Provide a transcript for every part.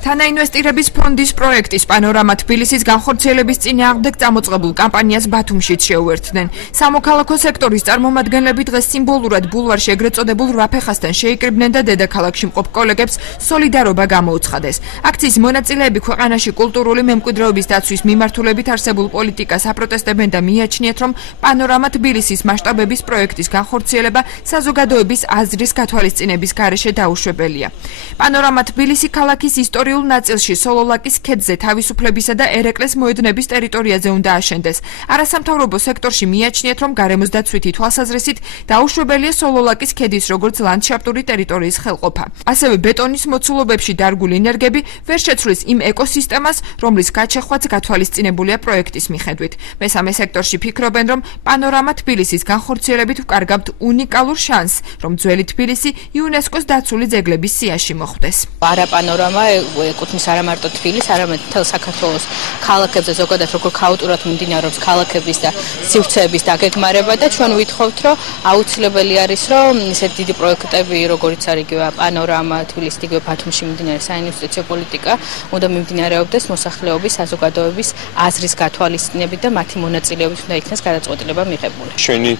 თანაინვესტირების ფონდის პროექტის პანორამა თბილისის განხორციელების წინააღმდეგ წამოწყებულ კამპანიას ბათუმშიც შეუერთდნენ. სამოქალაქო სექტორის წარმომადგენლები დღეს სიმბოლურად ბულვარში ეგრეთ წოდებულ რაფეხასთან შეიკრიბნენ და დედაქალაქში მყოფ კოლეგებს სოლიდარობა გამოუცხადეს. აქციის მონაწილეები ქვეყანაში კულტურული მემკვიდრეობის დაცვის მიმართულებით არსებულ პოლიტიკას აპროტესტებენ და მიაჩნიათ, რომ პანორამა თბილისის მასშტაბების პროექტის განხორციელება საზოგადოების აზრის გათვალისწინების გარეშე დაუშვებელია. პანორამა თბილისი ქალაქის ისტორიულ ნაწილში სოლოლაკის ქედზე თავისუფლებისა და ერეკლეს მოედნების ტერიტორიაზე უნდა აშენდეს. არასამთავრობო სექტორში მიაჩნიათ, რომ გარემოს დაცვითი თვალსაზრისით დაუშვებელია სოლოლაკის ქედის როგორც ლანდშაფტური ტერიტორიის ხელყოფა. ასევე ბეტონის მოცულობებში დარგული ენერგები ვერ შეცვლის იმ ეკოსისტემას, რომლის გაჩეხვაც გათვალისწინებულია პროექტის მიხედვით. მესამე სექტორში ფიქრობენ, რომ პანორამა თბილისის განხორციელებით ვკარგავთ უნიკალურ შანსს, რომ ძველი თბილისი იუნესკოს დაცული ძეგლების სიაში მოხვდეს. პანორამა ეკუთვნის არა მარტო თბილისს, არამედ მთელ საქართველოს ქალაქებზე ზოგადად როგორ ქაოტურად მიმდინარეობს ქალაქების და სივრცეების დაგეგმარება და ჩვენ ვითხოვთ, რომ აუცილებელი არის, რომ ისეთ დიდი პროექტები, როგორიც არის იგივე პანორამა თბილისში, იგივე ბათუმში მიმდინარე საინვესტიციო პოლიტიკა, უნდა მიმდინარეობდეს მოსახლეობის, საზოგადოების აზრის გათვალისწინებით და მათი მონაწილეობით უნდა იქნას გადაწყვეტილება მიღებული. ჩვენი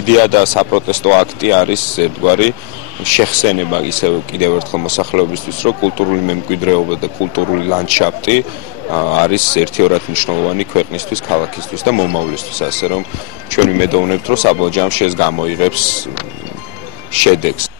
იდეა და საპროტესტო აქტი არის ერთგვარი შეხსენება ისევ კიდევ ერთხელ მოსახლეობისთვის, რომ კულტურული მემკვიდრეობა და კულტურული ლანდშაფტი არის ერთიორად მნიშვნელოვანი ქვეყნისთვის, ქალაქისთვის და მომავლისთვის, ასე რომ ჩვენ ვიმედოვნებთ, რომ საბოლოო ჯამში ეს გამოიღებს შედეგს.